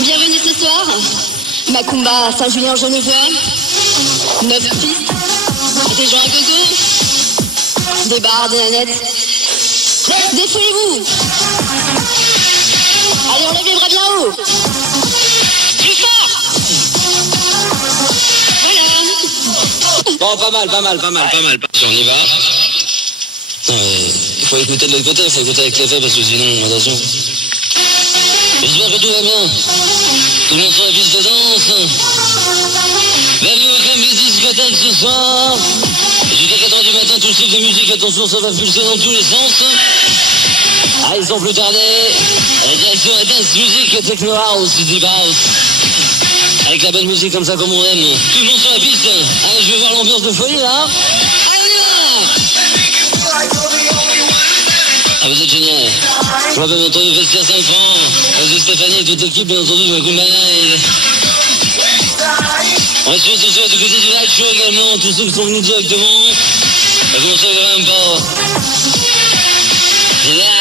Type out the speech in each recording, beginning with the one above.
Bienvenue ce soir, Macumba Saint-Julien-Genevois, 9 pistes, des gens à gogo, des bars, des nanettes. Défoulez-vous! Allez, on lève les bras bien haut! Plus fort! Voilà! Bon, pas mal. On y va. Il faut écouter de l'autre côté, il faut écouter avec les faits parce que sinon, attention. J'espère que tout va bien. Tout le monde sur la piste de danse. Bienvenue au Club Discothèque ce soir. Jusqu'à 4h du matin, tout le cycle de musique, attention, ça va pulser dans tous les sens. Ah, ils ont plus tardé. La direction est dance music, techno house, deep house. Avec la bonne musique comme ça, comme on aime. Tout le monde sur la piste. Allez, je vais voir l'ambiance de folie là. Allez, on y va. Ah, vous êtes génial. Je m'appelle Antonio Vestia 5 francs. Avec Stéphanie et toute l'équipe, bien entendu, je m'appelle Manade. On va suivre ce soir du côté du live show également, tous ceux qui sont venus directement. Et vous ne savez même pas. C'est là.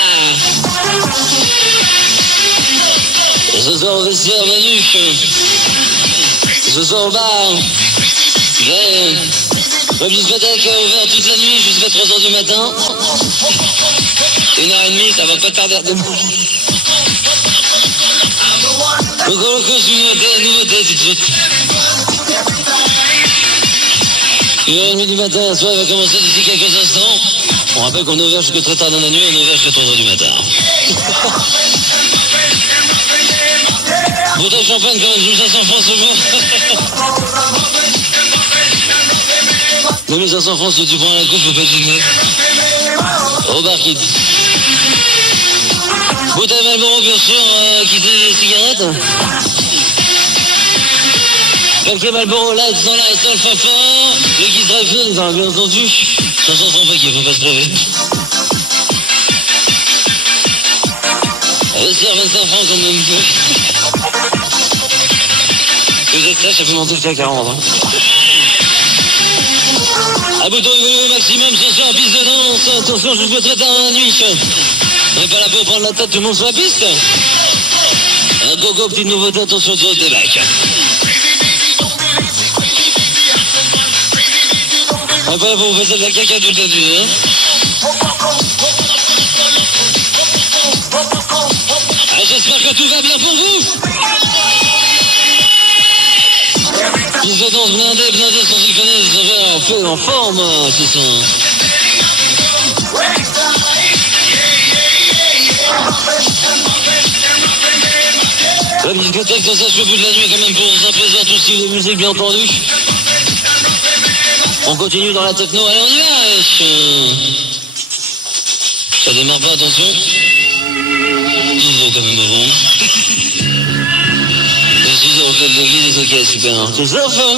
Et ce soir au vestiaire, Manu. Ce soir au bar. La discothèque est ouverte toute la nuit jusqu'à 3h du matin. 1h30, ça va pas tarder à démarrer. Donc on continue nouveauté tout de suite. 1h30 du matin, la soirée va commencer d'ici quelques instants. On rappelle qu'on est ouvert jusqu'à très tard dans la nuit, on est ouvert jusqu'à 3h du matin. Bouteille de champagne quand même, je vous 500 francs ce jour. 2500 francs si tu prends la coupe, faut pas dîner. Au bar kid. Bouteille Malboro bien sûr, qui fait des cigarettes. Quelques Malboro light, sans light, seul fort. Le Kiss Drive Film, bien entendu. 500 francs paquet, faut pas se lever. Vestiaire 25 francs quand même. Vous êtes ça, ça peut monter jusqu'à 40. Hein. À bout de volume maximum ce soir, piste de danse. Attention, jusqu'au très tard dans la nuit. On n'est pas là pour prendre la tête, tout le monde sur la piste. Un gogo, petite nouveauté, attention, direct des bacs. On n'est pas là pour vous faire de la caca tout le temps, hein. Ah, j'espère que tout va bien pour vous. Piste de danse blindée sans déconner, ça va fait en forme, c'est ça. La discothèque, ça se fait au bout de la nuit quand même pour un plaisir, tout style de musique bien entendu. On continue dans la techno, allez on y va. Ça démarre pas, attention. Toujours quand même avant. 6 euros de l'église, ok, super. C'est ça, enfin.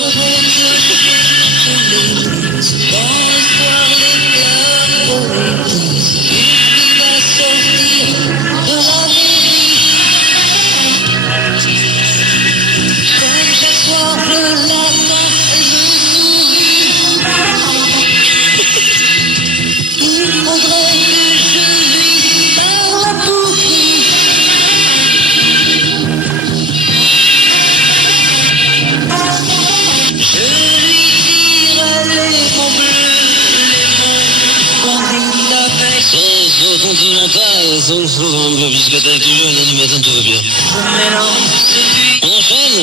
Continental, c'est une chose en peu, discothèque toujours, 1h du matin, tout va bien. On enchaîne.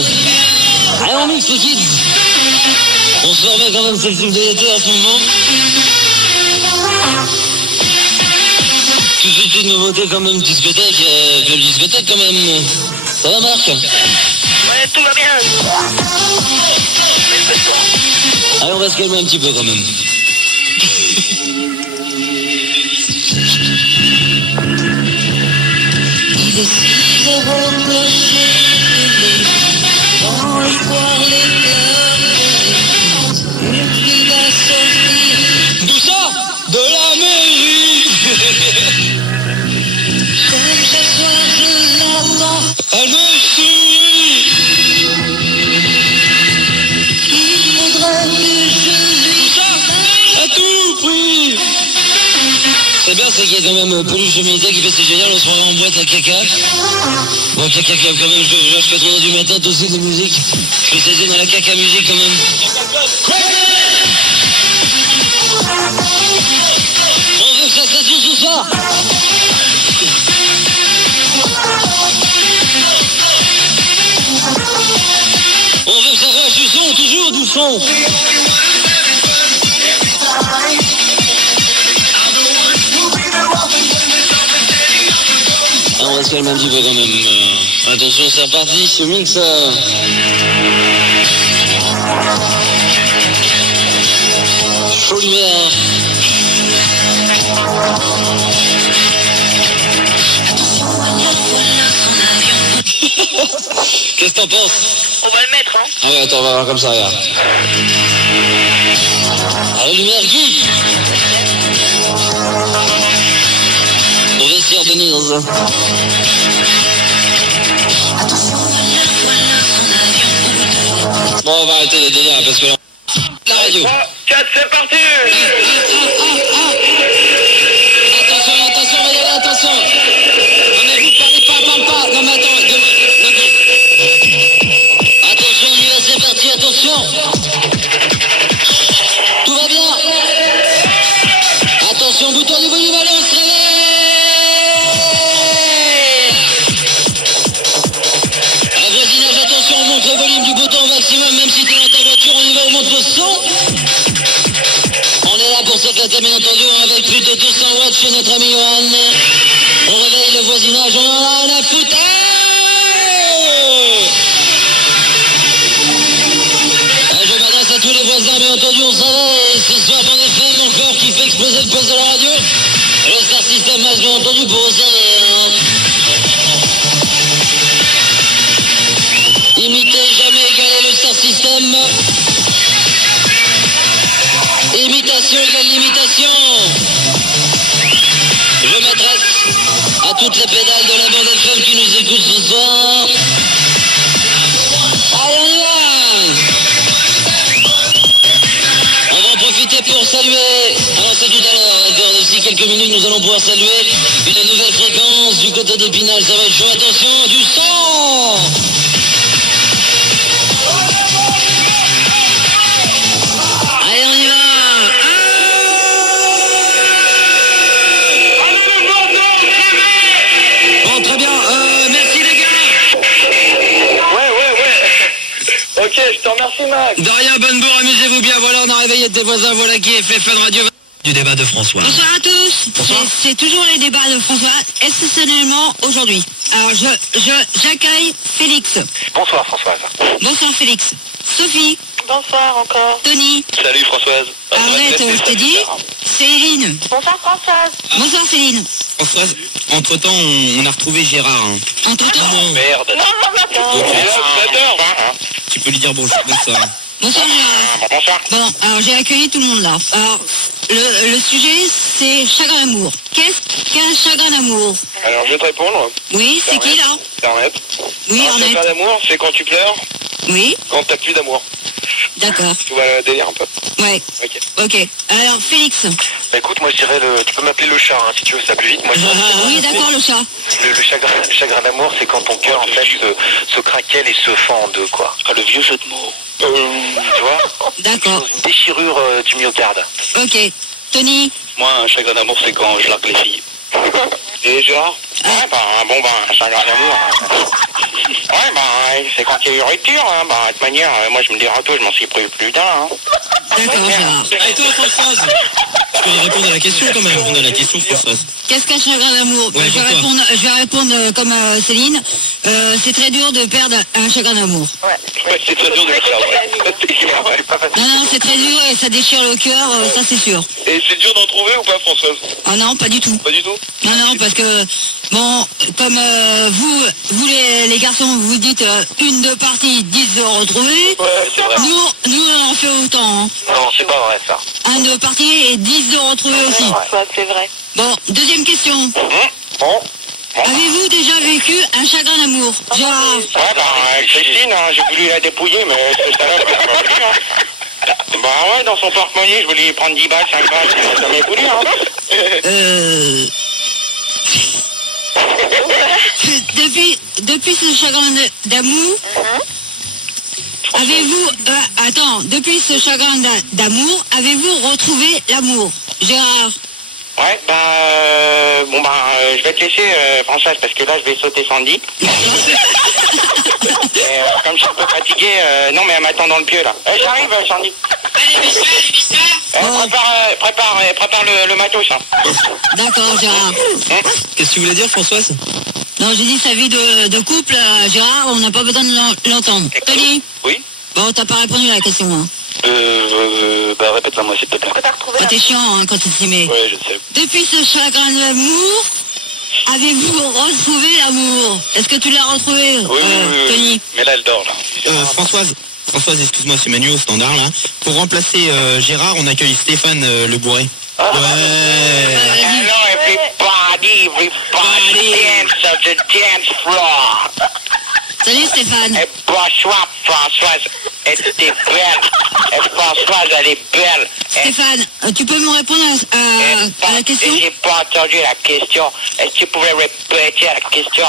Allez, on mixe les kids. On se remet quand même, c'est le truc de l'été à ce moment. Tout de suite une nouveauté quand même, discothèque, club discothèque quand même. Ça va Marc? Ouais, tout va bien. Allez, on va se calmer un petit peu quand même. Il est 6 euros clocher, dans l'espoir les clubs, une fille va sortir. D'où ça? De l'Amérique. Comme chaque soir je l'attends, Elle me suit. il faudrait que je lui À tout prix. C'est bien, c'est qu'il y a quand même Peluche Militaire qui fait c'est génial, on se remet en boîte à caca. Bon, au Caca Club quand même, je fais 3h du matin, tout aussi de musique. Je suis saisi dans la caca musique quand même. On veut que ça stationne ce soir. On veut que ça fasse du son, toujours du son. On va se calmer un petit peu quand même. Attention, c'est reparti, ce mix. Chaud lumière. Qu'est-ce que t'en penses? On va le mettre, hein. Ah ouais, attends, on va voir comme ça, regarde. Allez, lumière, Guy. Au vestiaire Denise. Bon, on va arrêter les délires parce que là... La radio. 3, 4, c'est parti. Attention, attention, on va y aller, attention. Non mais vous parlez pas, parle pas. Non mais attends. Attention, on y va, c'est parti, attention. Tout va bien. Attention, bouton du volume, allez, on se réveille. À voisinage, attention, on monte le volume du bouton au maximum, même si t'es dans ta voiture, on y va, on monte le son. On est là pour s'éclater, bien entendu, avec plus de 200 watts chez notre ami Johan. On réveille le voisinage, on en a rien à foutre. Je m'adresse à tous les voisins, bien entendu, on savait, ce soir, en effet, mon corps qui fait exploser le poste de la radio. Le Star System Max, bien entendu, pour vous savez. Imitez jamais égaler le Star System. Imitation égale limitation. Je m'adresse à toutes les pédales de la bande FM qui nous écoutent ce soir. Allez, on y va. On va en profiter pour saluer, alors c'est tout à l'heure, d'ici quelques minutes, nous allons pouvoir saluer une nouvelle fréquence du côté d'Épinal. Ça va être chaud, attention, du son. Allez, on y va. Bon, très bien, merci les gars. Ouais. Ok, je te remercie, Max. De rien, bonne bourre, amusez-vous bien. Voilà, on a réveillé tes voisins. Voilà qui est fait Fun Radio. Du débat de François. Bonsoir à tous. Bonsoir. C'est toujours les débats de François, exceptionnellement aujourd'hui. Alors, j'accueille Félix. Bonsoir, Françoise. Bonsoir Félix. Sophie, Bonsoir encore. Tony, Salut, Françoise. Arlette, je t'ai dit, Céline. Bonsoir, Françoise. Bonsoir Céline. Françoise, entre-temps, on a retrouvé Gérard. Hein. Entre-temps, Merde. Non, Tu peux lui dire bonjour. Bonsoir. bonsoir Gérard. Bonsoir. Bon, alors j'ai accueilli tout le monde là. Alors, le sujet, c'est chagrin d'amour. Qu'est-ce qu'un chagrin d'amour? Alors, je vais te répondre. Oui, c'est qui là? Internet. Oui, Un chagrin Arlette. d'amour, c'est quand tu pleures, Oui, quand t'as plus d'amour. d'accord. Tu vois le délire un peu. Ouais, Ok. ok. Alors, Félix. Bah, écoute, moi je dirais tu peux m'appeler le chat, hein, si tu veux, ça plus vite. Moi, Oui, d'accord, le chat. le chagrin d'amour, c'est quand ton cœur en fait se craquelle et se fend en deux, quoi. Ah, le vieux jeu de mots. Tu vois? D'accord. Une déchirure du myocarde. Ok. Tony. Moi, un chagrin d'amour, c'est quand je largue les filles. Et Gérard? Ouais, un chagrin d'amour. Ouais, c'est quand il y a eu rupture, hein. De toute manière, moi je me dis un peu, je m'en suis pris plus d'un, hein. D'accord, Gérard. Et toi, Françoise? Tu peux répondre à la question quand même. Répondre à la question, Françoise. Qu'est-ce qu'un chagrin d'amour? Ouais, je vais répondre comme Céline. C'est très dur de perdre un chagrin d'amour. Ouais, c'est très dur de le faire, ouais. Pas facile. Non, c'est très dur et ça déchire le cœur, ça c'est sûr. Et c'est dur d'en trouver ou pas, Françoise? Ah non, pas du tout. Pas du tout? Non, parce que, bon, comme vous les garçons, vous dites une de partie, 10 de retrouver. Ouais, c'est vrai. Nous, on en fait autant. Hein. Non, c'est pas vrai, ça. Un de partie et 10 de retrouver aussi. Ouais, c'est vrai. Bon, deuxième question. Bon. Avez-vous déjà vécu un chagrin d'amour? Gérard. Ouais, Christine, hein, j'ai voulu la dépouiller, mais c'est ça là, c'est pas voulu, hein. Ouais, dans son porte-monnaie, je voulais prendre 10 balles, 5 balles, ça m'est voulu, hein. depuis ce chagrin d'amour, avez-vous... depuis ce chagrin d'amour, avez-vous retrouvé l'amour? Gérard. Ouais, je vais te laisser, Françoise, parce que là, je vais sauter Sandy. Comme je suis un peu fatigué, non, mais elle m'attend dans le pieu, là. J'arrive, Sandy. Allez, Michel. Prépare le matos, hein. D'accord, Gérard. Qu'est-ce que tu voulais dire, Françoise? Non, j'ai dit sa vie de couple, Gérard, on n'a pas besoin de l'entendre. Tony? Oui. Bon, t'as pas répondu à la question, hein. Répète-la moi, s'il te plaît. Ah, t'es chiant, hein, quand tu t'y mets. Ouais, je sais. Depuis ce chagrin d'amour, avez-vous retrouvé l'amour? Est-ce que tu l'as retrouvé, Oui. Tony? Mais là, elle dort, là. Françoise, excuse-moi, c'est Manu au standard, là. Pour remplacer Gérard, on accueille Stéphane Le Bourré. Ouais. Hello, everybody dance on the dance floor. Salut, Stéphane. Et bonsoir, Françoise. Et t'es belle. Et Françoise, elle est belle. Stéphane, tu peux me répondre à la question? J'ai pas entendu la question. Est-ce que tu pouvais répéter la question?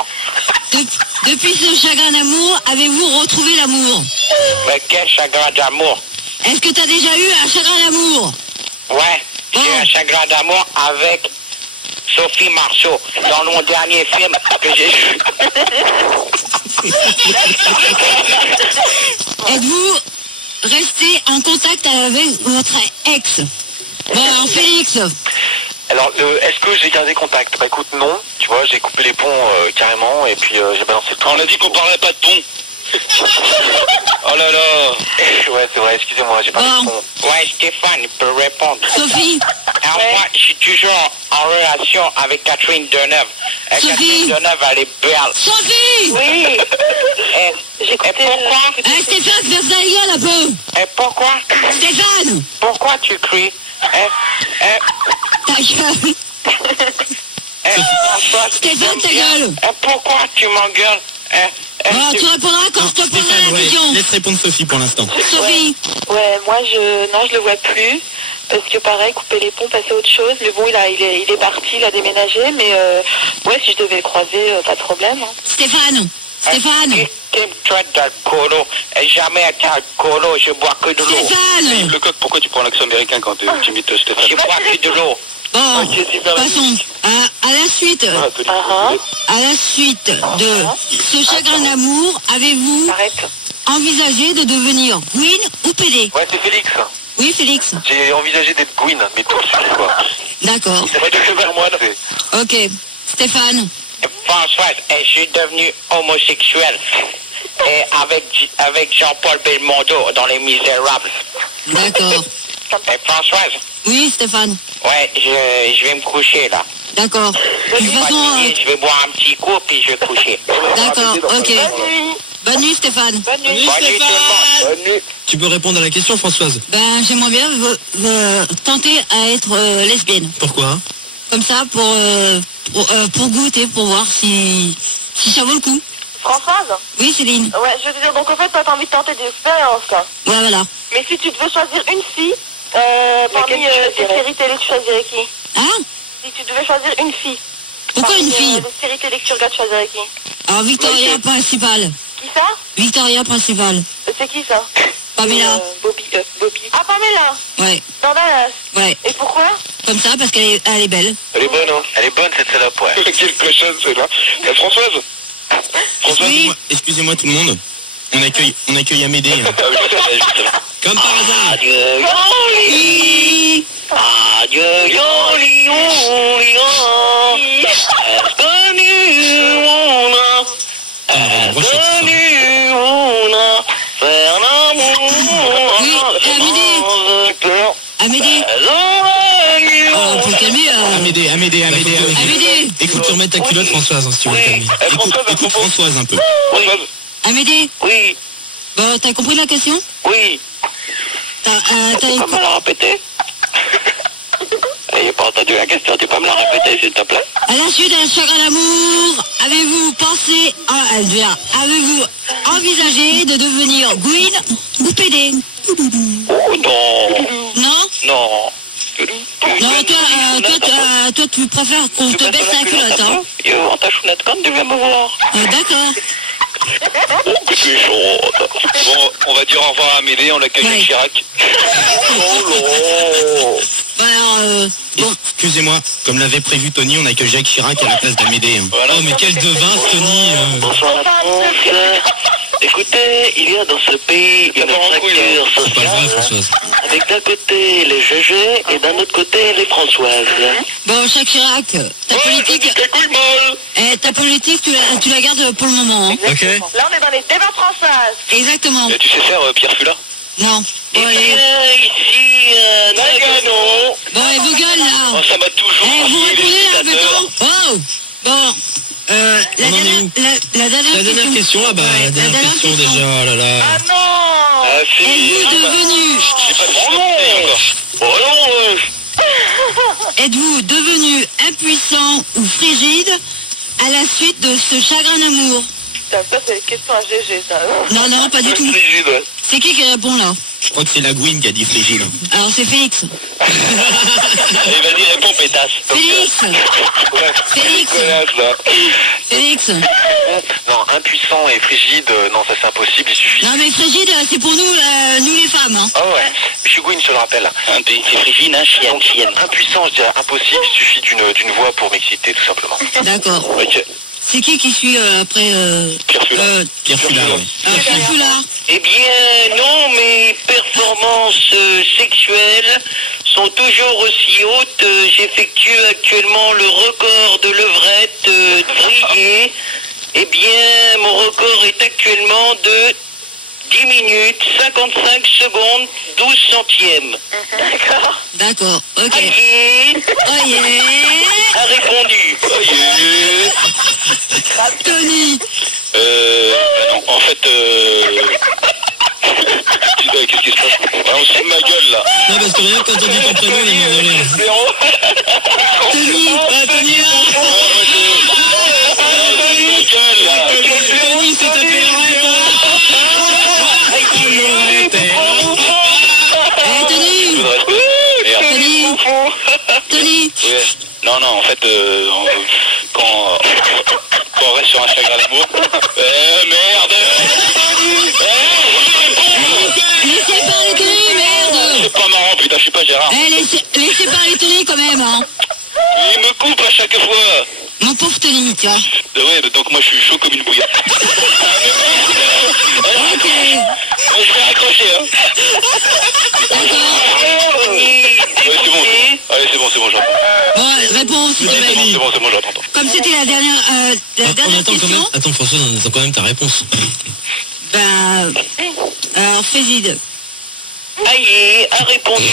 Depuis ce chagrin d'amour, avez-vous retrouvé l'amour? Mais quel chagrin d'amour. Est-ce que t'as déjà eu un chagrin d'amour? Ouais, j'ai eu un chagrin d'amour avec Sophie Marceau dans mon dernier film que j'ai vu. Êtes-vous resté en contact avec votre ex? Bon, Félix. Alors, est-ce que j'ai gardé contact? Bah écoute, non. Tu vois, j'ai coupé les ponts carrément et puis j'ai balancé le temps. On a dit qu'on parlait pas de pont. Oh là là. Ouais, c'est vrai, excusez-moi, j'ai parlé de pont. Ouais, Stéphane, il peut répondre. Sophie. Alors moi, je suis toujours en relation avec Catherine Deneuve. Sophie. Catherine Deneuve, elle est belle. Sophie. Oui. Et pourquoi? Stéphane, ferme ta gueule un peu. Et pourquoi? Stéphane. Pourquoi tu cries? Ta gueule. Stéphane, ta gueule. Pourquoi tu m'engueules? Bon, tu répondras quand je te poserai Stéphane, la question. laisse répondre Sophie pour l'instant. Sophie. Ouais, moi je le vois plus. Parce que pareil, couper les ponts, passer à autre chose. Mais bon, il est parti, il a déménagé. Mais ouais, si je devais le croiser, pas de problème. Hein. Stéphane. Qui me traite d'alcoolo? Jamais été alcoolo, je bois que de l'eau. Stéphane. Le coq, pourquoi tu prends l'accent américain quand tu imites Stéphane? Je bois que de l'eau. Bon, passons. À la suite de ce chagrin d'amour, avez-vous envisagé de devenir Gwyn ou PD? Ouais, c'est Félix. Oui, Félix. J'ai envisagé d'être Gwyn, mais tout de suite, quoi. D'accord. Il s'appelle vers moi, là. Ok. Stéphane. Françoise, je suis devenu homosexuel. Et avec Jean-Paul Belmondo dans Les Misérables. D'accord. Et Françoise? Oui, Stéphane. Ouais, je vais me coucher, là. D'accord. De toute façon... Je vais boire un petit coup, puis je vais coucher. D'accord, ok. Bonne nuit, Stéphane. Bonne nuit. Bonne nuit. Tu peux répondre à la question, Françoise? Ben, j'aimerais bien tenter à être lesbienne. Pourquoi? Comme ça, pour goûter, pour voir si ça vaut le coup. Françoise? Oui, Céline. Ouais, je veux te dire, donc en fait, toi, t'as envie de tenter des expériences, quoi. Ouais, voilà. Mais si tu devais choisir une fille, parmi tes séries télé, tu choisirais qui? Hein? Si tu devais choisir une fille. Pourquoi parmi une fille? Les séries télé que tu regardes, tu choisirais qui? Alors, Victoria Principale. Qui ça? Victoria Principale. C'est qui ça? Pamela. Bobby. Ah, Pamela. Ouais, Dans Dallas. ouais. Et pourquoi? Comme ça, parce qu'elle est belle. Elle est bonne, hein? Elle est bonne, cette salope, ouais. Quelque chose, c'est là. Françoise? Françoise, Oui. excusez-moi tout le monde. On accueille Amédée. Hein. Comme par hasard. Adieu, Yoli. Adieu, Yoli, Yoli, Yoli. Faire l'amour. Oui, Amédée. Oh, faut le calmer. Amédée. Amédée. Écoute, tu remets ta culotte, Françoise, hein, si tu veux le calmer. Écoute Françoise un peu. Amédée. Oui, Bon, t'as compris la question? oui. T'as Tu peux me la répéter? J'ai pas entendu la question, tu peux me la répéter s'il te plaît? À la suite d'un chagrin d'amour, avez-vous envisagé de devenir Gwyn ou PD? Oh non, Non? non. Non, toi, tu préfères qu'on te baisse la culotte, hein? Yo, en ta chounette, quand tu viens me voir. D'accord. Oh, que tu es chaud. Bon, on va dire au revoir à Amédée, on l'accueille Ouais. Chirac. Bon, alors, bon. Excusez-moi, comme l'avait prévu Tony, on accueille Jacques Chirac à la place d'Amédée. Hein. Voilà. Oh, mais quel devin, Tony Bonsoir à tous. Écoutez, il y a dans ce pays une fracture C'est pas vrai, sociale Françoise. avec d'un côté les GG et d'un autre côté les Françoises. Bon, Jacques Chirac, ta politique, tu la gardes pour le moment, hein? Ok. Là, on est dans les débats françaises. Exactement. Tu sais faire Pierre Fula? Non. Et Bon, bien, allez. ici, Nagano. Bon, et vos gueules, là. Oh, ça m'a toujours Eh, vous fasciné, répondez, là, les dictateurs. mettons. Oh. Bon. La On en est dernière, où la dernière question, ah bah, Ouais, la dernière question déjà, oh là là. Ah non. Ah, si. Êtes-vous devenu, J'ai pas encore. Oh non, êtes-vous devenu impuissant ou frigide à la suite de ce chagrin d'amour? Ça, c'est une question à GG, ça. Non, non, pas du tout. Frigide. C'est qui répond, là? Je crois que c'est la Gwyn qui a dit frigide. Alors, c'est Félix. Allez, vas-y, réponds, pétasse. Félix. Ouais. Félix. Connasse, là. Félix. non, impuissant et frigide, non, ça c'est impossible, il suffit. Non, mais frigide, c'est pour nous, nous les femmes, hein. Ah ouais, Monsieur Gwyn, je te le rappelle. C'est frigide, hein, chienne. Donc, impuissant, je dirais impossible, il suffit d'une voix pour m'exciter, tout simplement. D'accord. Ok. C'est qui suit après Pierre Fula. Pierre Fula, ouais. Pierre Foulard? Eh bien, non, mes performances sexuelles sont toujours aussi hautes. J'effectue actuellement le record de levrette grillée. Eh bien, mon record est actuellement de 10 minutes, 55 secondes, 12 centièmes. D'accord. D'accord, ok. Aïe, Oh yeah. a répondu. Tony. Non, en fait, qu'est-ce qui se passe? Ah, on se fout de ma gueule, là. Non, parce que rien que quand on dit ton prénom, il est mort de rire. Tony. Tony, là. Tony, c'est tapé l'arrête, Eh, Tony. Tony. Tony. Ouais. Non, en fait, quand on reste sur un chagrin d'amour... merde. Laissez parler Tony, merde. C'est pas marrant, putain, je suis pas Gérard. Eh, laissez parler Tony quand même, hein. Il me coupe à chaque fois. Mon pauvre Tony, tu vois. Ouais, donc moi je suis chaud comme une bouillotte. Ok. Je vais raccrocher, hein. D'accord. Ouais, c'est bon. Allez, c'est bon, j'entends. Bon, réponse, s'il te plaît. C'est bon, j'entends. Comme c'était la dernière On attend quand même. question, Attends, François, on attend quand même ta réponse. ben... Alors, frigide. Aïe, a répondu.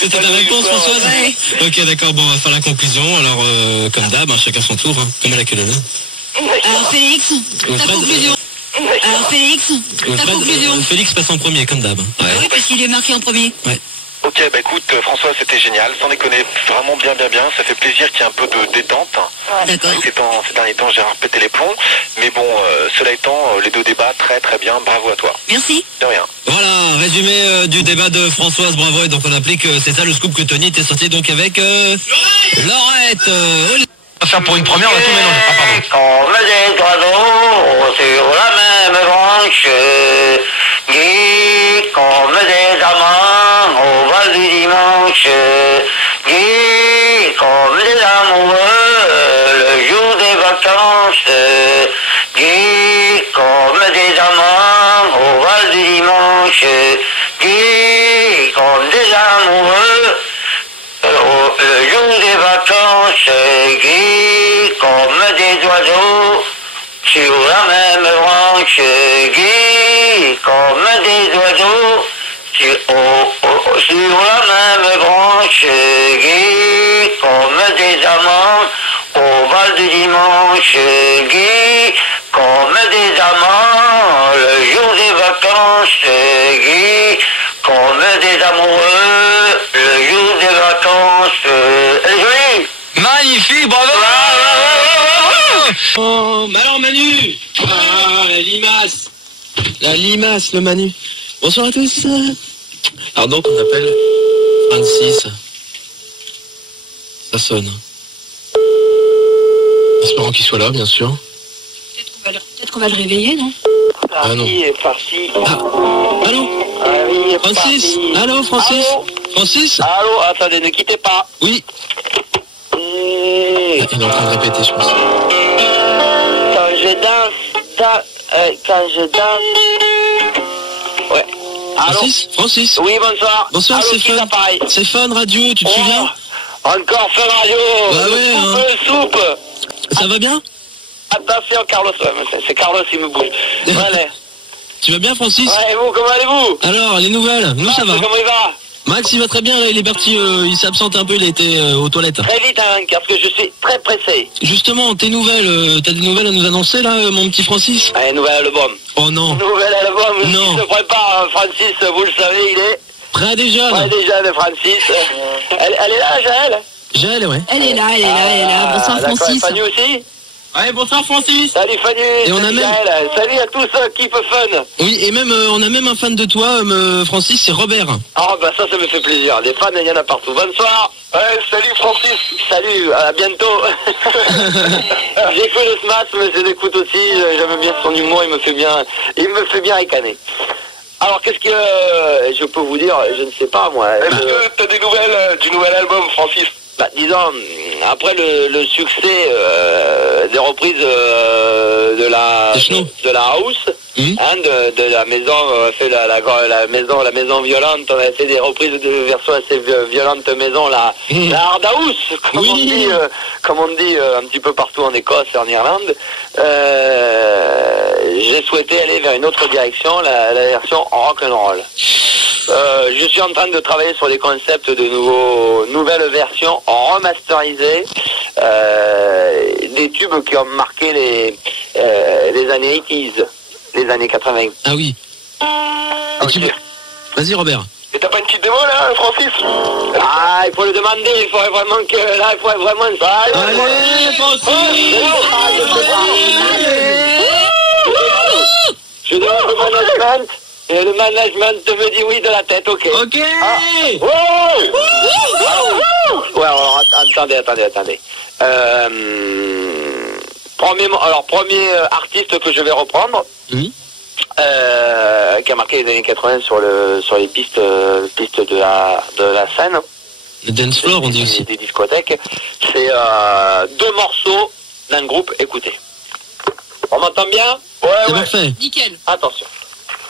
C'était ta réponse, Françoise? Ouais. Ok, d'accord, bon, on va faire la conclusion. Alors, comme d'hab, hein, chacun son tour, hein, comme à la queue. Alors, Félix, ta Fred, conclusion. Alors, Félix, ta conclusion. Félix passe en premier, comme d'hab. Ah oui, parce qu'il est marqué en premier. Ok, bah écoute, François, c'était génial, sans déconner, vraiment bien, ça fait plaisir qu'il y ait un peu de détente. D'accord. Ces derniers temps, j'ai répété les plombs, mais bon, cela étant, les deux débats, très bien, bravo à toi. Merci. De rien. Voilà, résumé du débat de Françoise, bravo. Et donc on applique, c'est ça le scoop que Tony était sorti donc avec Laurette. On va faire pour une première, on va tout mélanger. Ah, pardon. Comme des oiseaux sur la même branche, gris comme des amants au vol du dimanche, gris comme des amoureux le jour des vacances, gris comme des amants au vol du dimanche, gris comme des amoureux le jour des vacances, gris comme des oiseaux sur la même branche, gris comme des oiseaux sur la même branche, gris comme des amants au bal du dimanche, gris comme des amants le jour des vacances, gris comme des amoureux le jour des vacances. Elle est jolie. Magnifique, bravo. Oh, alors Manu. Ah, la limace, le Manu. Bonsoir à tous. Alors donc on appelle Francis. Ça sonne. Espérons qu'il soit là, bien sûr. Peut-être qu'on va le réveiller, non? Ah non. Farci. Ah. Allô Francis. Allô Francis. Allô Francis. Allô, attendez, ne quittez pas. Oui. Il est en train de répéter, je pense. Quand je danse... Ouais. Allô Francis. Oui, bonsoir. Bonsoir, allô, c'est qui Fun. l'appareil C'est Fun Radio, tu te souviens? Encore Fun Radio. Bah ouais, Soupe. Ça va bien? Attention, Carlos. C'est Carlos qui me bouge. Allez. Tu vas bien, Francis? Ouais, et vous, comment allez-vous? Alors, les nouvelles? Nous, ça va. Comment il va? Max, il va très bien, là, il est parti, il s'est absenté un peu, il a été aux toilettes. Très vite, hein, parce que je suis très pressé. Justement, tes nouvelles, t'as des nouvelles à nous annoncer, là, mon petit Francis? Allez, nouvel album. Oh non. Nouvel album, Non. il se prépare, Francis, vous le savez, il est... Prêt des jeunes? Ouais, déjà, le Francis. Elle est là, Jaël? Jaël, ouais. Elle est là. Bonsoir, d'accord, Francis. Fanny aussi? Ouais, bonsoir Francis. Salut Fanny, Et on a salut même- Jaël, salut à tous ceux qui peuvent fun. Oui, et même, on a même un fan de toi, Francis, c'est Robert. Ah bah ça me fait plaisir, des fans il y en a partout. Bonsoir. Ouais, salut Francis. Salut, à bientôt. J'écoute le Smash, mais je l'écoute aussi, j'aime bien son humour, il me fait bien ricaner. Alors qu'est-ce que je peux vous dire, je ne sais pas moi. Est-ce que t'as des nouvelles du nouvel album, Francis? Bah, disons, après le succès des reprises de la house, hein, de la maison, on a fait la maison violente, on a fait des reprises de versions assez violentes maison, la hard house, comme on dit un petit peu partout en Écosse et en Irlande. J'ai souhaité aller vers une autre direction, la version rock'n'roll. Je suis en train de travailler sur des concepts de nouvelles versions remasterisées des tubes qui ont marqué les années 80s, les années 80. Ah oui. Vas-y Robert. Et t'as pas une petite démo là, Francis? Ah, il faut le demander, il faudrait vraiment que... Là, il faudrait vraiment... Allez, Francis. Je demande au management, et le management me dit oui de la tête, ok. Ok. Ouais, alors attendez. Premier artiste que je vais reprendre, qui a marqué les années 80 sur les pistes de la scène. Le dance floor, on dit aussi. Des discothèques. C'est 2 morceaux d'un groupe, écoutez. On m'entend bien? C'est parfait. Nickel. Attention.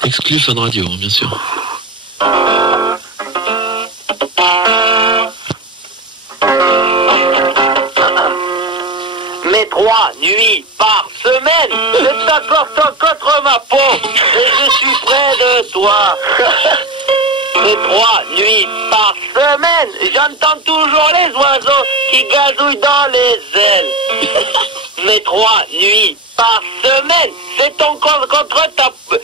Exclu Fun Radio, bien sûr. Mes 3 nuits par semaine, je t'accorde contre ma peau, et je suis près de toi. Mes 3 nuits par semaine, j'entends toujours les oiseaux qui gazouillent dans les ailes. Mes 3 nuits par semaine, c'est ton corps contre ta peau.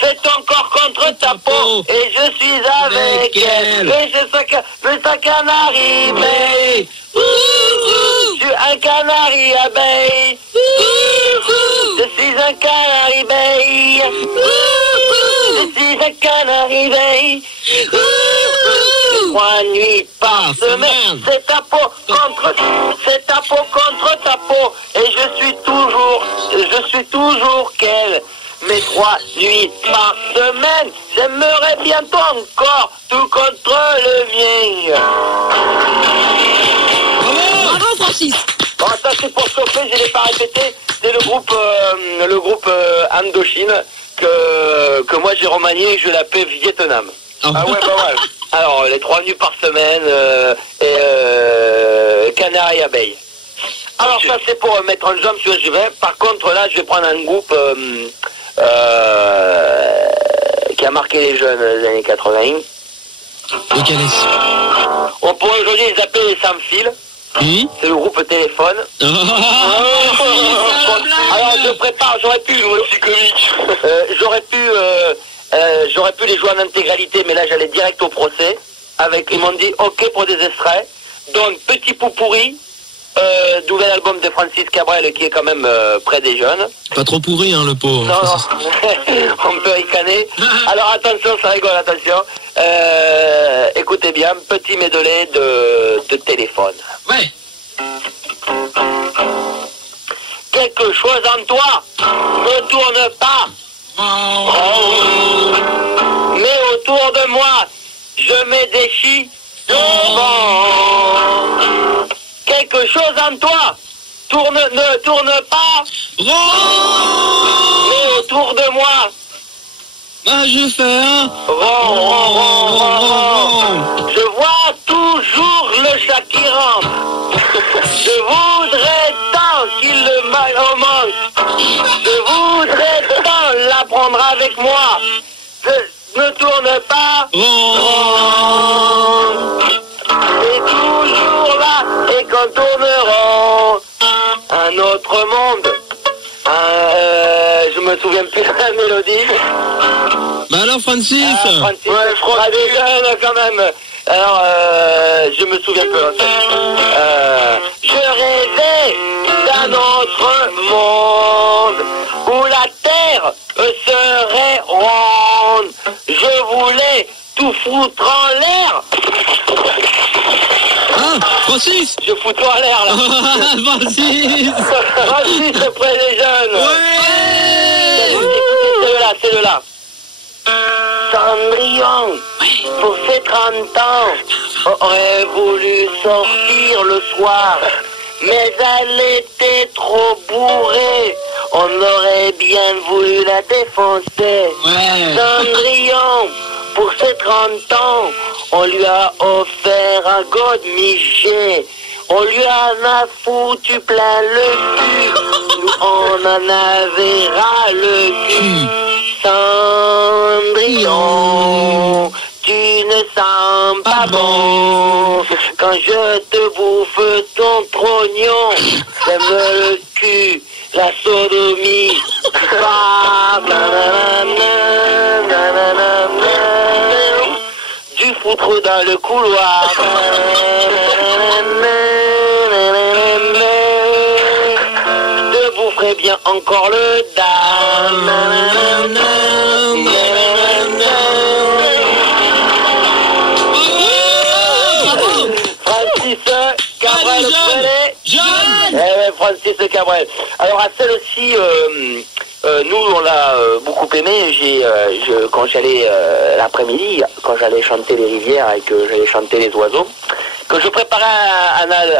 C'est ton corps contre ta peau, et je suis avec elle. Et c'est ça canari, mais je suis un canari abeille. Je suis un canari abeille. Je suis un canari abeille. 3 nuits par semaine, c'est ta peau contre ta peau, et je suis toujours qu'elle. Mes 3 nuits par semaine, j'aimerais bientôt encore tout contre le mien. Bravo Francis. Bon, ça c'est pour chauffer, je ne l'ai pas répété. C'est le groupe Indochine que moi j'ai remanié et je l'appelle Vietnam. Ah ouais, pas mal. Alors, les 3 nuits par semaine et Canari abeille. Alors ça c'est pour mettre en jambe sur je vais. Par contre là je vais prendre un groupe qui a marqué les jeunes des années 80. Lequel est-ce? On pourrait aujourd'hui les appeler les sans fil. C'est le groupe téléphone. Alors je prépare, j'aurais pu les jouer en intégralité, mais là j'allais direct au procès. Ils m'ont dit ok pour des extraits. Donc petit pot pourri. nouvel album de Francis Cabrel qui est quand même près des jeunes. Pas trop pourri, hein, le pauvre. Non, on peut ricaner. Alors attention, ça rigole, attention. Écoutez bien, petit medley de téléphone. Ouais. Quelque chose en toi ne tourne pas. Oh. Mais autour de moi, je me déchire. Quelque chose en toi ne tourne pas. Mais autour de moi, je fais un je vois toujours le chat qui rentre. Je voudrais tant qu'il le manque. Je voudrais tant l'apprendre avec moi. Je ne tourne pas. Et toujours là, et quand tourneront un autre monde. Je me souviens plus de la mélodie. Bah alors, Francis, Francis, ouais, je crois des jeunes quand même. Alors, je me souviens plus. Je rêvais d'un autre monde où la terre serait ronde. Je voulais tout foutre en l'air. Ah, Francis. Je fous tout en l'air là. Francis. Francis près des jeunes. Ouais. C'est de là. Cendrillon, pour ses 30 ans, aurait voulu sortir le soir, mais elle était trop bourrée. On aurait bien voulu la défoncer. Ouais. Cendrillon, pour ses 30 ans, on lui a offert un godemiché. On lui en a foutu plein le cul. Nous, on en avait ras le cul. Cendrillon, tu ne sens pas bon. Quand je te bouffe ton trognon, j'aime le cul, la sodomie. Du foutre dans le couloir. Je boufferai bien encore le dame. Francis Cabrel. Francis Cabrel. Alors à celle-ci, nous on l'a beaucoup aimé. Quand j'allais l'après-midi, quand j'allais chanter les rivières et que j'allais chanter les oiseaux, que je préparais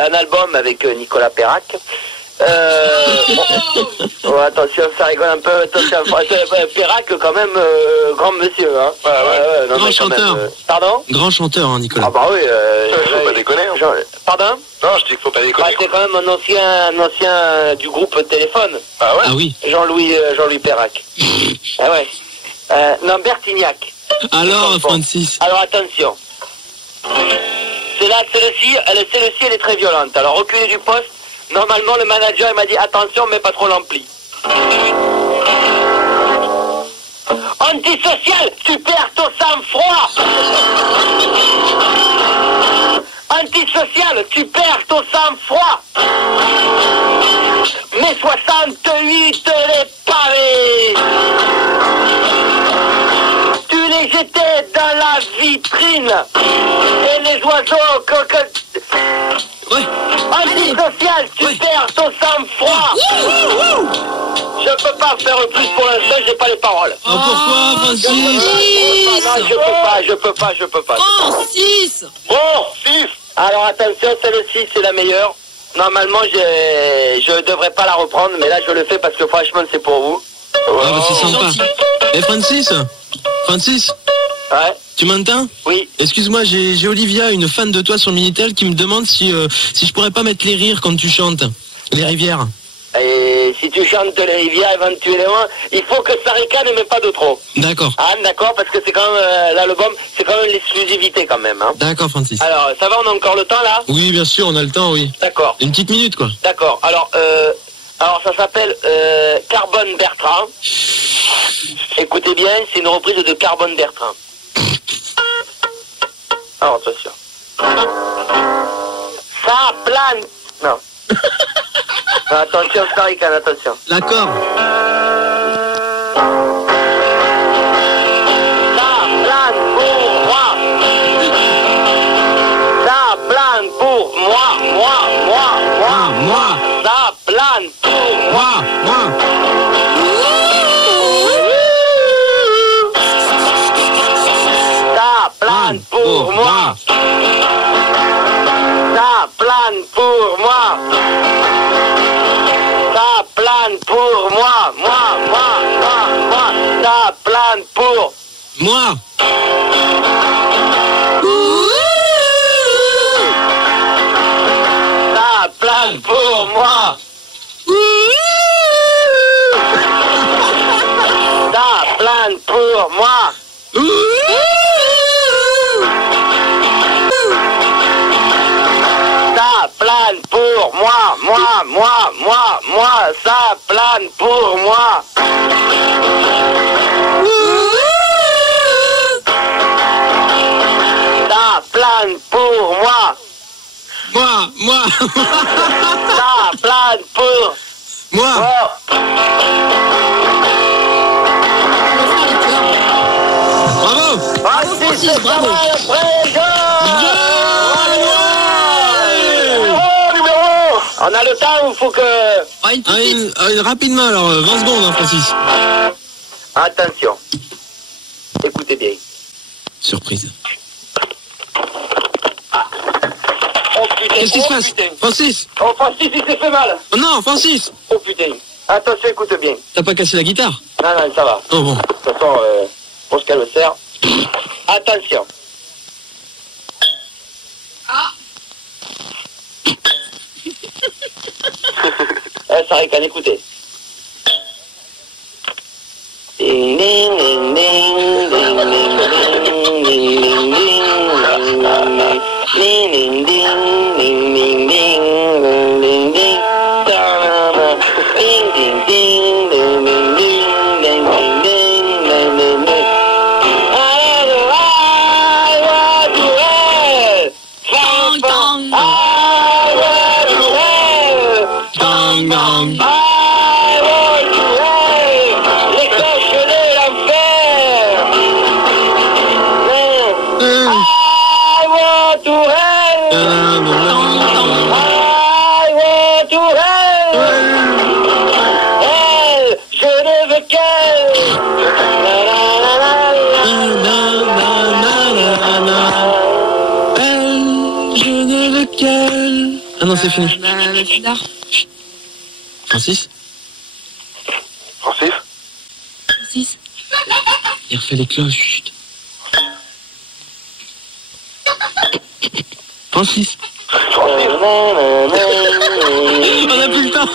un album avec Nicolas Perrac. Oh, attention, ça rigole un peu. Attention, Perrac quand même, grand monsieur. Hein. Non, grand chanteur. Pardon? Grand chanteur, hein, Nicolas. Ah bah oui. Faut pas déconner. Hein. Pardon? Non, je dis qu'il faut pas déconner. C'est quand même un ancien du groupe Téléphone. Ah ouais? Ah oui. Jean-Louis Perrac. Ah ouais. Non, Bertignac. Alors, Francis. Alors attention. Celle-ci, elle est très violente. Alors reculer du poste. Normalement, le manager il m'a dit attention, mais pas trop l'ampli. Antisocial, tu perds ton sang-froid. Antisocial, tu perds ton sang-froid. Mais 68 les pavés. Tu les jetais dans la vitrine. Et les oiseaux Ouais. Antisocial, tu perds ton sang-froid. Je peux pas faire plus pour l'instant, j'ai pas les paroles. Oh, pourquoi, Francis? Non, je peux pas. Francis. Bon, 6. Alors attention, celle-ci c'est la meilleure. Normalement, je devrais pas la reprendre, mais là je le fais parce que franchement c'est pour vous. Ah bah c'est sympa. Et Francis? Ouais. Tu m'entends? Oui. Excuse-moi, j'ai Olivia, une fan de toi sur Minitel, qui me demande si je pourrais pas mettre les rires quand tu chantes. Les rivières. Et si tu chantes les rivières éventuellement, il faut que ça ricane mais pas de trop. D'accord. Ah d'accord, parce que c'est quand même l'album, c'est quand même l'exclusivité quand même. Hein. D'accord, Francis. Alors, ça va, on a encore le temps là? Oui, bien sûr, on a le temps, oui. D'accord. Une petite minute, quoi. D'accord. Alors ça s'appelle Carbone Bertrand. Écoutez bien, c'est une reprise de Carbone Bertrand. Alors attention. Ça plane. Non. Attention, Staricane, attention. L'accord. Ça plane pour moi. Ça plane pour moi. Ça plane pour moi. Ça plane pour moi. Ça plane pour moi. Ça plane pour moi. Ça plane pour Moi. Ça plane pour moi. Ça plane pour moi. Ça plane pour moi. Ça plane pour moi. Ça plane pour moi. Moi. Ça plane pour Moi. Bravo. Francis, bravo. On a le temps ou faut que... Rapidement alors, 20 secondes, hein, Francis. Attention. Écoutez bien. Surprise. Oh putain. Qu'est-ce qui se passe? Francis. Oh Francis, il s'est fait mal. Oh non, Francis. Oh putain. Attention, écoute bien. T'as pas cassé la guitare? Non, ça va. Oh bon. De toute façon, pour ce qu'elle le sert. Attention. Ça ricane, écoutez. Ding, ding, ding, ding, ding, ding, ding, ding, ding, ding, ding, Ah non, c'est fini. Francis. Il refait les cloches. Chut. Francis. On a plus le temps.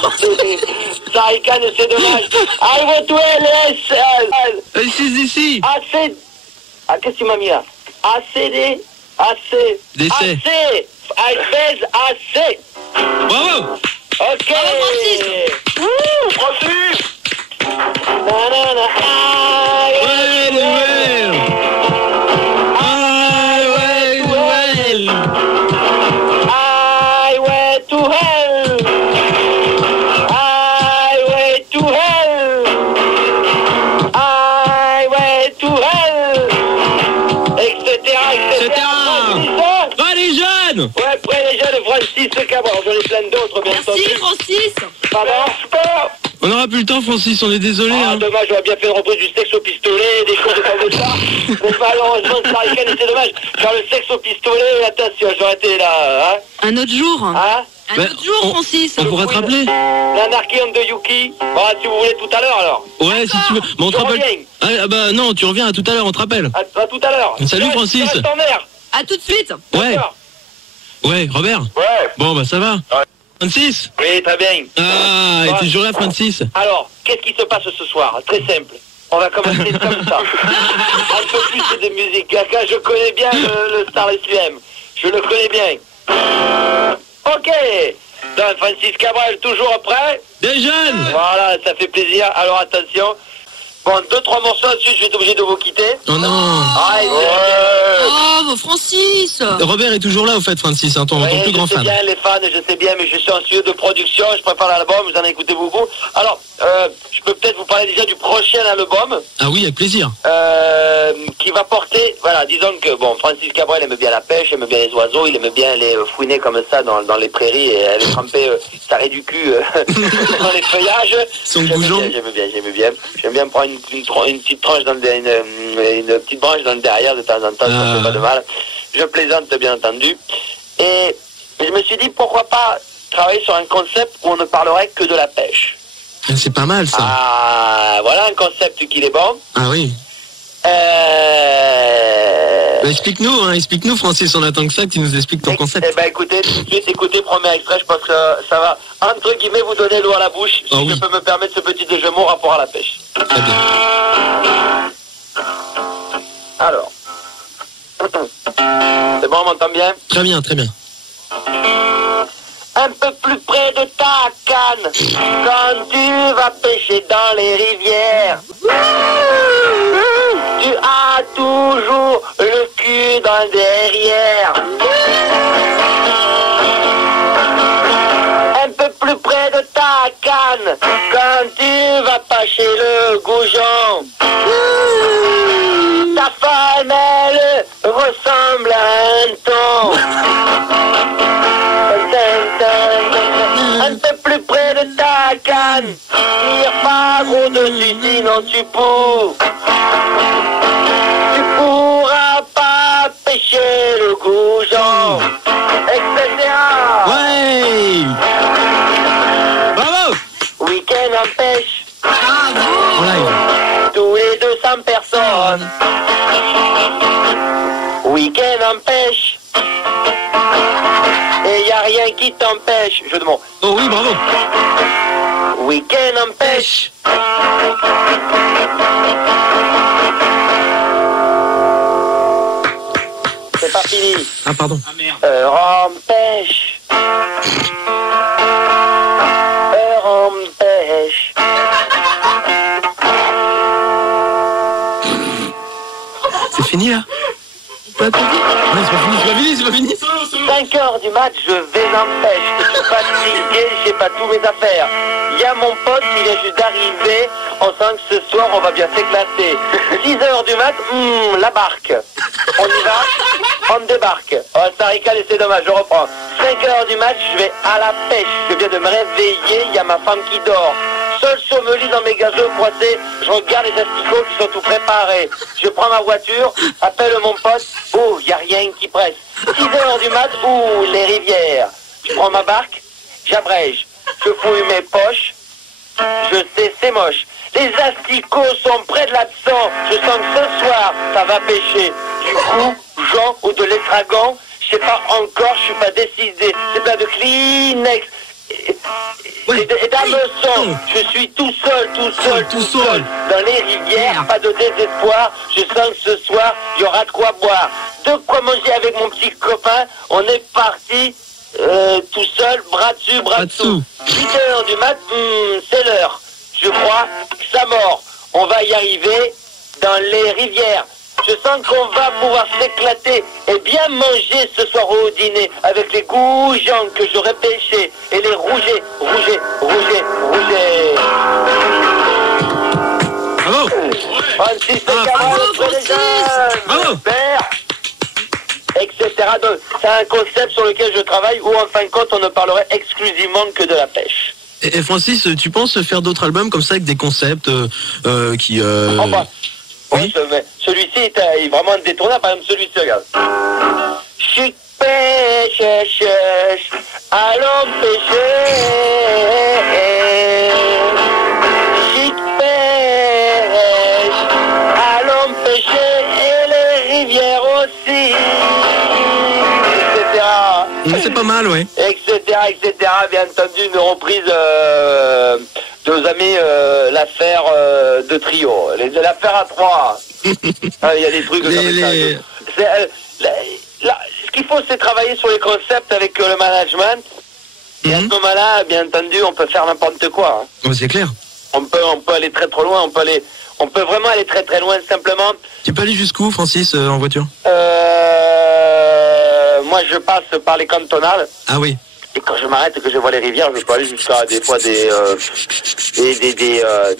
Ça ricane, c'est dommage. I want to LSL. Ici, ici. AC. Ah, qu'est-ce que tu m'as mis là? ACD. AC. DC. AC. I says AC. Bravo. Ok. Francis. Nanana. Ouais, près les jeunes, Francis Cabrel, j'en ai plein d'autres, bien entendu. Merci, Francis. Pardon, super. On n'aura plus le temps, Francis, on est désolé. Ah, hein. dommage, j'aurais bien fait une reprise du sexe au pistolet, des choses comme ça. Mais malheureusement, c'est dommage. Genre le sexe au pistolet, attention, j'aurais été là, hein. Un autre jour. Hein? Un autre jour, Francis. On pourra te rappeler. L'anarchie de Yuki. Bon, si vous voulez tout à l'heure alors. Ouais, si tu veux. Bon, on te rappelle. Reviens. Ah bah non, tu reviens à tout à l'heure, on te rappelle. À tout à l'heure. Salut, Francis. Tu restes en mer. À tout de suite. Ouais. Ouais, Robert. Ouais. Bon, bah ça va. Ouais. Francis. Oui, très bien. Ah, et t'es toujours là, Francis. Alors, qu'est-ce qui se passe ce soir? Très simple. On va commencer comme ça. Un peu plus de musique. Je connais bien le Star SUM. Je le connais bien. Ok. Donc, Francis Cabrel, toujours prêt? Des jeunes. Voilà, ça fait plaisir. Alors, attention. Bon, 2-3 morceaux ensuite, je vais être obligé de vous quitter. Oh non. Oh, Francis. Robert est toujours là, au fait, Francis, hein, ton plus grand fan. Je sais bien, les fans, je sais bien, mais je suis en studio de production, je prépare l'album, vous en écoutez beaucoup. Alors, je peux peut-être vous parler déjà du prochain album. Ah oui, avec plaisir. Qui va porter, voilà, disons que, bon, Francis Cabrel aime bien la pêche, aime bien les oiseaux, il aime bien les fouiner comme ça dans les prairies et aller tremper sa raie du cul dans les feuillages. Son goujon. J'aime bien prendre une petite tranche dans une petite branche dans le derrière de temps en temps, ça fait pas de mal. Je plaisante bien entendu. Et je me suis dit pourquoi pas travailler sur un concept où on ne parlerait que de la pêche. C'est pas mal ça. Ah, voilà un concept qui est bon. Ah oui. Explique-nous Francis, on attend que ça, que tu nous expliques ton concept. Eh ben écoutez, tout de suite, écoutez, premier extrait, je pense que ça va, entre guillemets, vous donner l'eau à la bouche, si je peux me permettre ce petit jeu de mots rapport à la pêche. Très bien. Alors. C'est bon, on m'entend bien? Très bien, très bien. Un peu plus près de ta canne, quand tu vas pêcher dans les rivières, tu as toujours le cul dans le derrière. Un peu plus près de ta canne, quand tu vas pêcher le goujon, ta femme, elle ressemble à un thon. Un peu plus près de ta canne, tire pas gros dessus, sinon tu pourras pas pêcher le goujon, etc. Ouais. Bravo. Week-end en pêche. En live. Tous les 200 personnes. Week-end en pêche. Et y a rien qui t'empêche. Jeu de mots. Oh oui, bravo. Week-end en pêche. C'est pas fini. Ah pardon. Ah merde. Heure en pêche. Heure en pêche. C'est fini là? Ouais, c'est pas fini. 5h du match, je vais en pêche. Je suis fatigué, j'ai pas tous mes affaires. Il y a mon pote qui vient juste d'arriver. On sent que ce soir, on va bien s'éclater. 6h du mat, la barque. On y va, on débarque. Oh, ça ricale et c'est dommage, je reprends. 5h du match, je vais à la pêche. Je viens de me réveiller, il y a ma femme qui dort. Seul sur me lit dans mes gazeux froissés, je regarde les asticots qui sont tout préparés. Je prends ma voiture, appelle mon pote, oh, y a rien qui presse. 6h du mat, les rivières. Je prends ma barque, j'abrège. Je fouille mes poches, je sais, c'est moche. Les asticots sont près de l'absent, je sens que ce soir, ça va pêcher. Du coup, Jean ou de l'estragon, je sais pas encore, je suis pas décidé. C'est plein de Kleenex. Et d'hameçon, je suis tout seul dans les rivières, pas de désespoir, je sens que ce soir il y aura de quoi boire, de quoi manger avec mon petit copain. On est parti tout seul, bras dessus, bras dessous. 8h du mat, c'est l'heure, je crois que ça mord, on va y arriver dans les rivières. Je sens qu'on va pouvoir s'éclater et bien manger ce soir au dîner avec les goujons que j'aurais pêchés et les rougets. Bravo. Francis Bravo. Etc. Donc, c'est un concept sur lequel je travaille où en fin de compte on ne parlerait exclusivement que de la pêche. Et Francis, tu penses faire d'autres albums comme ça avec des concepts qui... Oui, celui-ci est vraiment détournable. Par exemple, celui-ci, regarde. Chic pêche, allons pêcher. Chic pêche, allons pêcher. Et les rivières aussi. Etc. C'est pas mal, ouais. Etc. Bien entendu, une reprise de nos amis, l'affaire de trio, l'affaire à 3. Il y a des trucs comme ça. Ce qu'il faut, c'est travailler sur les concepts avec le management. Et à ce moment-là, bien entendu, on peut faire n'importe quoi. Oh, c'est clair. On peut aller très trop loin. On peut vraiment aller très très loin, simplement. Tu peux aller jusqu'où, Francis, en voiture? Moi, je passe par les cantonales. Ah oui. Et quand je m'arrête et que je vois les rivières, je peux aller jusqu'à des fois des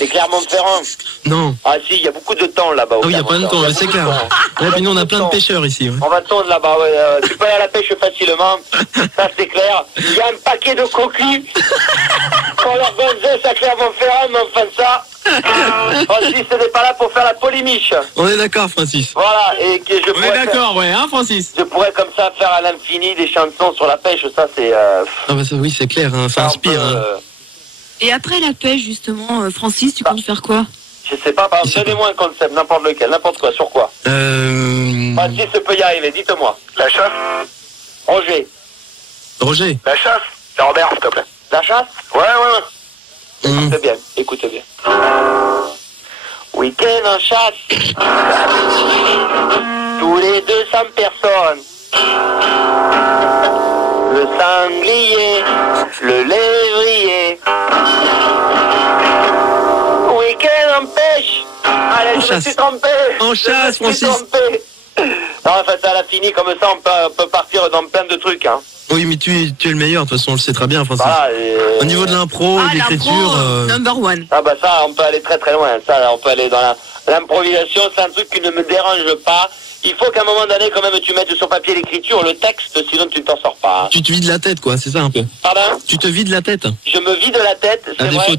Clermont-Ferrand. Non. Ah si, il y a beaucoup de temps là-bas. Ah oui, il y a plein de temps, c'est clair. Ouais, puis nous, on a plein de pêcheurs ici. Ouais. On va tondre là-bas, ouais. Tu peux aller à la pêche facilement, ça c'est clair. Il y a un paquet de coquilles. Quand leur gonzesse à Clermont-Ferrand, mais enfin ça... Francis, ce n'est pas là pour faire la polémique. On est d'accord, Francis. Voilà, et que je pourrais... On est d'accord, ouais, hein, Francis? Je pourrais comme ça faire à l'infini des chansons sur la pêche, ça c'est... Ah bah ça, oui, c'est clair, hein, ça inspire. Et après la pêche, justement, Francis, tu comptes faire quoi? Je sais pas, donnez-moi un concept, n'importe lequel, n'importe quoi, sur quoi? Francis peut y arriver, dites-moi. La chasse? Roger. Roger. La chasse? C'est Robert, s'il te plaît. La chasse? Ouais. Écoutez bien, écoutez bien. Week-end en chasse. Tous les 200 personnes. Le sanglier, le lévrier. Week-end en pêche. Allez, je me suis trompé. En chasse, Francis. Non, en fait, ça l'a fini comme ça, on peut partir dans plein de trucs, hein. Oui, mais tu es le meilleur, de toute façon, on le sait très bien, Francis. Voilà, au niveau de l'impro, de l'écriture... number one. Ah bah ça, on peut aller très très loin. Ça, on peut aller dans l'improvisation, c'est un truc qui ne me dérange pas. Il faut qu'à un moment donné, quand même, tu mettes sur papier l'écriture, le texte, sinon tu ne t'en sors pas. Tu te vides la tête, quoi, c'est ça un peu. Pardon? Tu te vides la tête. Je me vide la tête, c'est vrai.